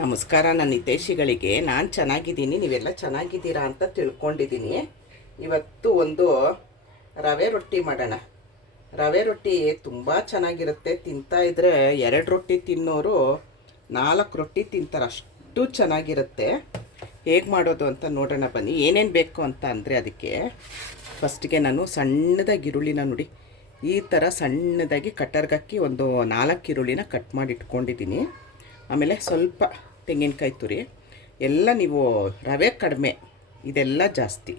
ನಮಸ್ಕಾರ ನನ್ನ ಹಿತೈಷಿಗಳಿಗೆ. ನಾನು ಚೆನ್ನಾಗಿದ್ದೀನಿ, ನೀವೆಲ್ಲ ಚೆನ್ನಾಗಿದ್ದೀರಾ ಅಂತ ತಿಳ್ಕೊಂಡಿದ್ದೀನಿ. ಇವತ್ತು ಒಂದು ರವೆ ರೊಟ್ಟಿ ಮಾಡೋಣ. ರವೆ ರೊಟ್ಟಿ ತುಂಬ ಚೆನ್ನಾಗಿರುತ್ತೆ. ತಿಂತಾಯಿದ್ರೆ 2 ರೊಟ್ಟಿ ತಿನ್ನೋರು 4 ರೊಟ್ಟಿ ತಿಂತಾರೆ, ಅಷ್ಟು ಚೆನ್ನಾಗಿರುತ್ತೆ. ಹೇಗೆ ಮಾಡೋದು ಅಂತ ನೋಡೋಣ ಬನ್ನಿ. ಏನೇನು ಬೇಕು ಅಂತ ಅಂದರೆ ಅದಕ್ಕೆ ಫಸ್ಟಿಗೆ ನಾನು ಸಣ್ಣದಾಗಿ ಈರುಳ್ಳಿನ ನೋಡಿ ಈ ಥರ ಸಣ್ಣದಾಗಿ ಕಟ್ಟರ್ಗಾಕಿ ಒಂದು 4 ಈರುಳ್ಳಿನ ಕಟ್ ಮಾಡಿ ಇಟ್ಕೊಂಡಿದ್ದೀನಿ. ಆಮೇಲೆ ಸ್ವಲ್ಪ ತೆಂಗಿನಕಾಯಿ ತುರಿ. ಎಲ್ಲ ನೀವು ರವೆ ಕಡಿಮೆ, ಇದೆಲ್ಲ ಜಾಸ್ತಿ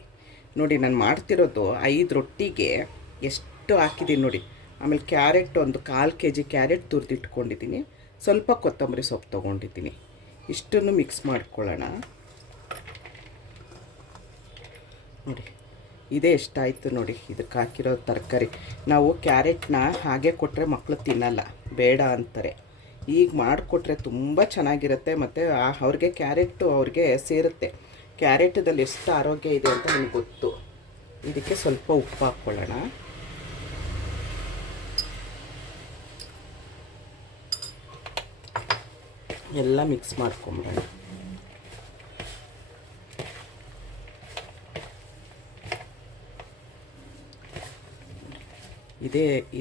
ನೋಡಿ. ನಾನು ಮಾಡ್ತಿರೋದು 5 ರೊಟ್ಟಿಗೆ ಎಷ್ಟು ಹಾಕಿದ್ದೀನಿ ನೋಡಿ. ಆಮೇಲೆ ಕ್ಯಾರೆಟ್ ಒಂದು 1/4 kg ಕ್ಯಾರೆಟ್ ತುರಿದಿಟ್ಕೊಂಡಿದ್ದೀನಿ. ಸ್ವಲ್ಪ ಕೊತ್ತಂಬರಿ ಸೊಪ್ಪು ತೊಗೊಂಡಿದ್ದೀನಿ. ಇಷ್ಟನ್ನು ಮಿಕ್ಸ್ ಮಾಡ್ಕೊಳ್ಳೋಣ ನೋಡಿ. ಇದೇ ಎಷ್ಟಾಯಿತು ನೋಡಿ ಇದಕ್ಕೆ ಹಾಕಿರೋ ತರಕಾರಿ. ನಾವು ಕ್ಯಾರೆಟ್ನ ಹಾಗೆ ಕೊಟ್ಟರೆ ಮಕ್ಕಳು ತಿನ್ನಲ್ಲ, ಬೇಡ ಅಂತಾರೆ. ಈಗ ಮಾಡಿಕೊಟ್ರೆ ತುಂಬ ಚೆನ್ನಾಗಿರುತ್ತೆ. ಮತ್ತು ಅವ್ರಿಗೆ ಕ್ಯಾರೆಟು ಅವ್ರಿಗೆ ಸೇರುತ್ತೆ. ಕ್ಯಾರೆಟದಲ್ಲಿ ಎಷ್ಟು ಆರೋಗ್ಯ ಇದೆ ಅಂತ ನನಗೆ ಗೊತ್ತು. ಇದಕ್ಕೆ ಸ್ವಲ್ಪ ಉಪ್ಪು ಹಾಕ್ಕೊಳ್ಳೋಣ. ಎಲ್ಲ ಮಿಕ್ಸ್ ಮಾಡ್ಕೊಂಬಿಡೋಣ.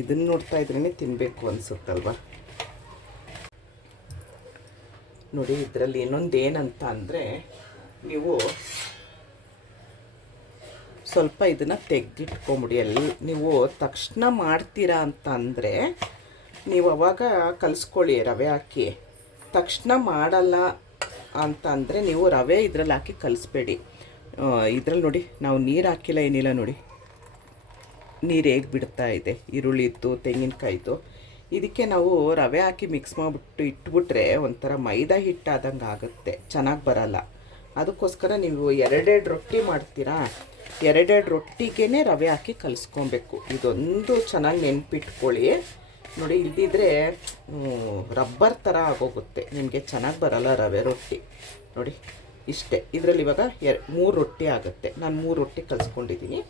ಇದನ್ನು ನೋಡ್ತಾ ಇದ್ರೇ ತಿನ್ನಬೇಕು ಅನಿಸುತ್ತಲ್ವ ನೋಡಿ. ಇದರಲ್ಲಿ ಇನ್ನೊಂದು ಏನಂತ ಅಂದರೆ, ನೀವು ಸ್ವಲ್ಪ ಇದನ್ನು ತೆಗೆದಿಟ್ಕೊಂಬಿಡಿ. ನೀವು ತಕ್ಷಣ ಮಾಡ್ತೀರಾ ಅಂತ ಅಂದರೆ ನೀವು ಅವಾಗ ಕಲಿಸ್ಕೊಳ್ಳಿ ರವೆ ಹಾಕಿ. ತಕ್ಷಣ ಮಾಡಲ್ಲ ಅಂತ ಅಂದರೆ ನೀವು ರವೆ ಇದರಲ್ಲಿ ಹಾಕಿ ಕಲಿಸ್ಬೇಡಿ. ಇದರಲ್ಲಿ ನೋಡಿ ನಾವು ನೀರು ಹಾಕಿಲ್ಲ, ಏನಿಲ್ಲ ನೋಡಿ ನೀರು ಹೇಗೆ ಬಿಡ್ತಾ ಇದೆ. ಈರುಳ್ಳಿದ್ದು ತೆಂಗಿನಕಾಯಿದು ಇದಕ್ಕೆ ನಾವು ರವೆ ಹಾಕಿ ಮಿಕ್ಸ್ ಮಾಡಿಬಿಟ್ಟು ಇಟ್ಬಿಟ್ರೆ ಒಂಥರ ಮೈದಾ ಹಿಟ್ಟಾದಂಗೆ ಆಗುತ್ತೆ, ಚೆನ್ನಾಗಿ ಬರಲ್ಲ. ಅದಕ್ಕೋಸ್ಕರ ನೀವು 2 ರೊಟ್ಟಿ ಮಾಡ್ತೀರಾ, 2 ರೊಟ್ಟಿಗೆ ರವೆ ಹಾಕಿ ಕಲಿಸ್ಕೊಬೇಕು. ಇದೊಂದು ಚೆನ್ನಾಗಿ ನೆನ್ಪಿಟ್ಕೊಳ್ಳಿ ನೋಡಿ. ಇಲ್ದಿದ್ರೆ ರಬ್ಬರ್ ಥರ ಆಗೋಗುತ್ತೆ, ನಿಮಗೆ ಚೆನ್ನಾಗಿ ಬರಲ್ಲ ರವೆ ರೊಟ್ಟಿ ನೋಡಿ. ಇಷ್ಟೇ. ಇದರಲ್ಲಿ ಇವಾಗ 3 ರೊಟ್ಟಿ ಆಗುತ್ತೆ. ನಾನು 3 ರೊಟ್ಟಿ ಕಲಿಸ್ಕೊಂಡಿದ್ದೀನಿ.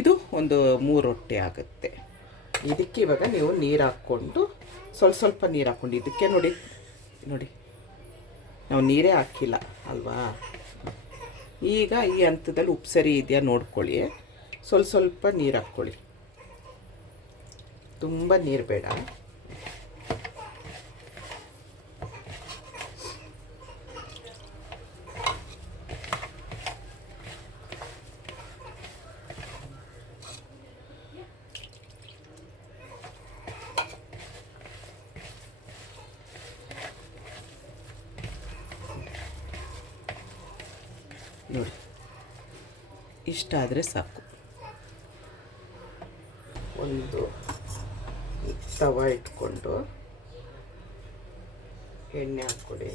ಇದು ಒಂದು 3 ರೊಟ್ಟಿ ಆಗುತ್ತೆ. ಇದಕ್ಕೆ ಇವಾಗ ನೀವು ನೀರು ಹಾಕ್ಕೊಂಡು ಸ್ವಲ್ಪ ನೀರು ಹಾಕ್ಕೊಂಡು ಇದಕ್ಕೆ ನೋಡಿ ನಾವು ನೀರೇ ಹಾಕಿಲ್ಲ ಅಲ್ವಾ. ಈಗ ಈ ಹಂತದಲ್ಲಿ ಉಪ್ಪು ಸರಿ ಇದೆಯಾ ನೋಡ್ಕೊಳ್ಳಿ. ಸ್ವಲ್ಪ ನೀರು ಹಾಕ್ಕೊಳ್ಳಿ, ತುಂಬ ನೀರು ಬೇಡ. ನೋಡಿ ಇಷ್ಟಾದರೆ ಸಾಕು. ಒಂದು ತವ ಇಟ್ಕೊಂಡು ಎಣ್ಣೆ ಹಾಕ್ಕೊಡಿ.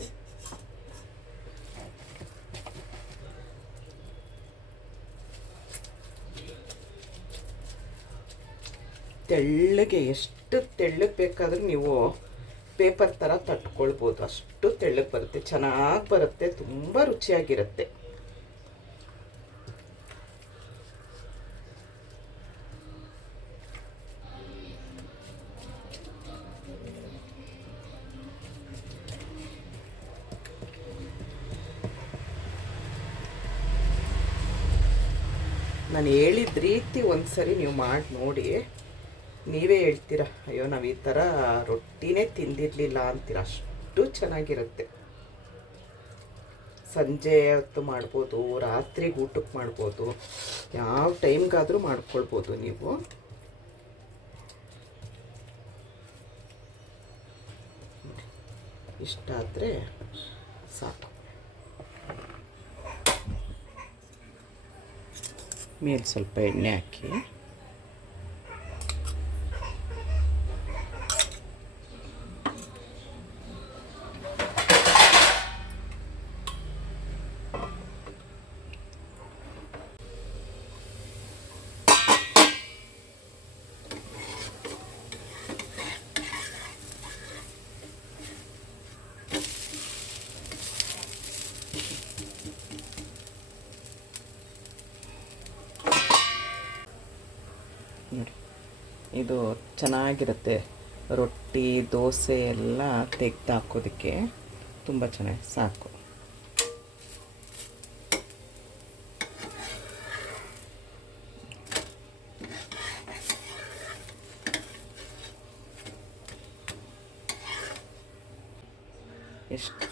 ತೆಳ್ಳಗೆ, ಎಷ್ಟು ತೆಳ್ಳಗೆ ಬೇಕಾದರೂ ನೀವು ಪೇಪರ್ ಥರ ತಟ್ಕೊಳ್ಬೋದು, ಅಷ್ಟು ತೆಳ್ಳಗೆ ಬರುತ್ತೆ, ಚೆನ್ನಾಗಿ ಬರುತ್ತೆ, ತುಂಬ ರುಚಿಯಾಗಿರುತ್ತೆ. ನಾನು ಹೇಳಿದ ರೀತಿ ಒಂದು ಸರಿ ನೀವು ಮಾಡಿ ನೋಡಿ, ನೀವೇ ಹೇಳ್ತೀರ ಅಯ್ಯೋ ನಾವು ಈ ಥರ ರೊಟ್ಟಿನೇ ತಿಂದಿರಲಿಲ್ಲ ಅಂತೀರ, ಅಷ್ಟು ಚೆನ್ನಾಗಿರುತ್ತೆ. ಸಂಜೆ ಹೊತ್ತು ಮಾಡ್ಬೋದು, ರಾತ್ರಿಗೆ ಊಟಕ್ಕೆ ಮಾಡ್ಬೋದು, ಯಾವ ಟೈಮ್ಗಾದರೂ ಮಾಡ್ಕೊಳ್ಬೋದು ನೀವು. ಇಷ್ಟಾದರೆ ಸಾಕು. ಮೇಲೆ ಸ್ವಲ್ಪ ಎಣ್ಣೆ ಹಾಕಿ ನೋಡಿ. ಇದು ಚೆನ್ನಾಗಿರುತ್ತೆ. ರೊಟ್ಟಿ ದೋಸೆ ಎಲ್ಲ ತೆಗೆದು ಹಾಕೋದಕ್ಕೆ ತುಂಬ ಚೆನ್ನಾಗಿ ಸಾಕು. ಎಷ್ಟು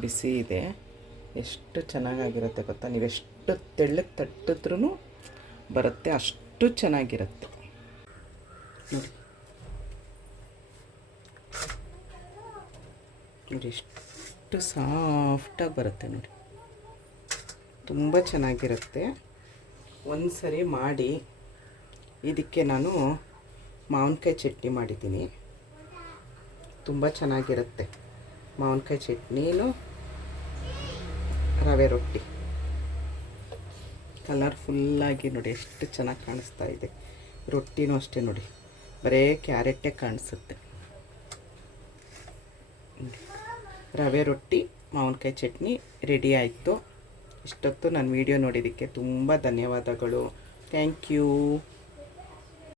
ಬಿಸಿ ಇದೆ, ಎಷ್ಟು ಚೆನ್ನಾಗಿರುತ್ತೆ ಗೊತ್ತಾ. ನೀವೆಷ್ಟು ತೆಳ್ಳಗೆ ತಟ್ಟಿದ್ರೂ ಬರುತ್ತೆ, ಅಷ್ಟು ಚೆನ್ನಾಗಿರುತ್ತೆ ನೋಡಿ. ನೋಡಿ ಎಷ್ಟು ಸಾಫ್ಟಾಗಿ ಬರುತ್ತೆ ನೋಡಿ, ತುಂಬ ಚೆನ್ನಾಗಿರುತ್ತೆ. ಒಂದು ಸರಿ ಮಾಡಿ. ಇದಕ್ಕೆ ನಾನು ಮಾವಿನಕಾಯಿ ಚಟ್ನಿ ಮಾಡಿದ್ದೀನಿ, ತುಂಬ ಚೆನ್ನಾಗಿರುತ್ತೆ. ಮಾವಿನಕಾಯಿ ಚಟ್ನಿನೂ ರವೆ ರೊಟ್ಟಿ ಕಲರ್ಫುಲ್ಲಾಗಿ ನೋಡಿ ಎಷ್ಟು ಚೆನ್ನಾಗಿ ಕಾಣಿಸ್ತಾ ಇದೆ. ರೊಟ್ಟಿನೂ ಅಷ್ಟೇ ನೋಡಿ, ಬರೀ ಕ್ಯಾರೆಟೇ ಕಾಣಿಸುತ್ತೆ. ರವೆ ರೊಟ್ಟಿ ಮಾವಿನಕಾಯಿ ಚಟ್ನಿ ರೆಡಿ ಆಯಿತು. ಇಷ್ಟೊತ್ತು ನನ್ನ ವಿಡಿಯೋ ನೋಡಿದ್ದಕ್ಕೆ ತುಂಬ ಧನ್ಯವಾದಗಳು. Thank you.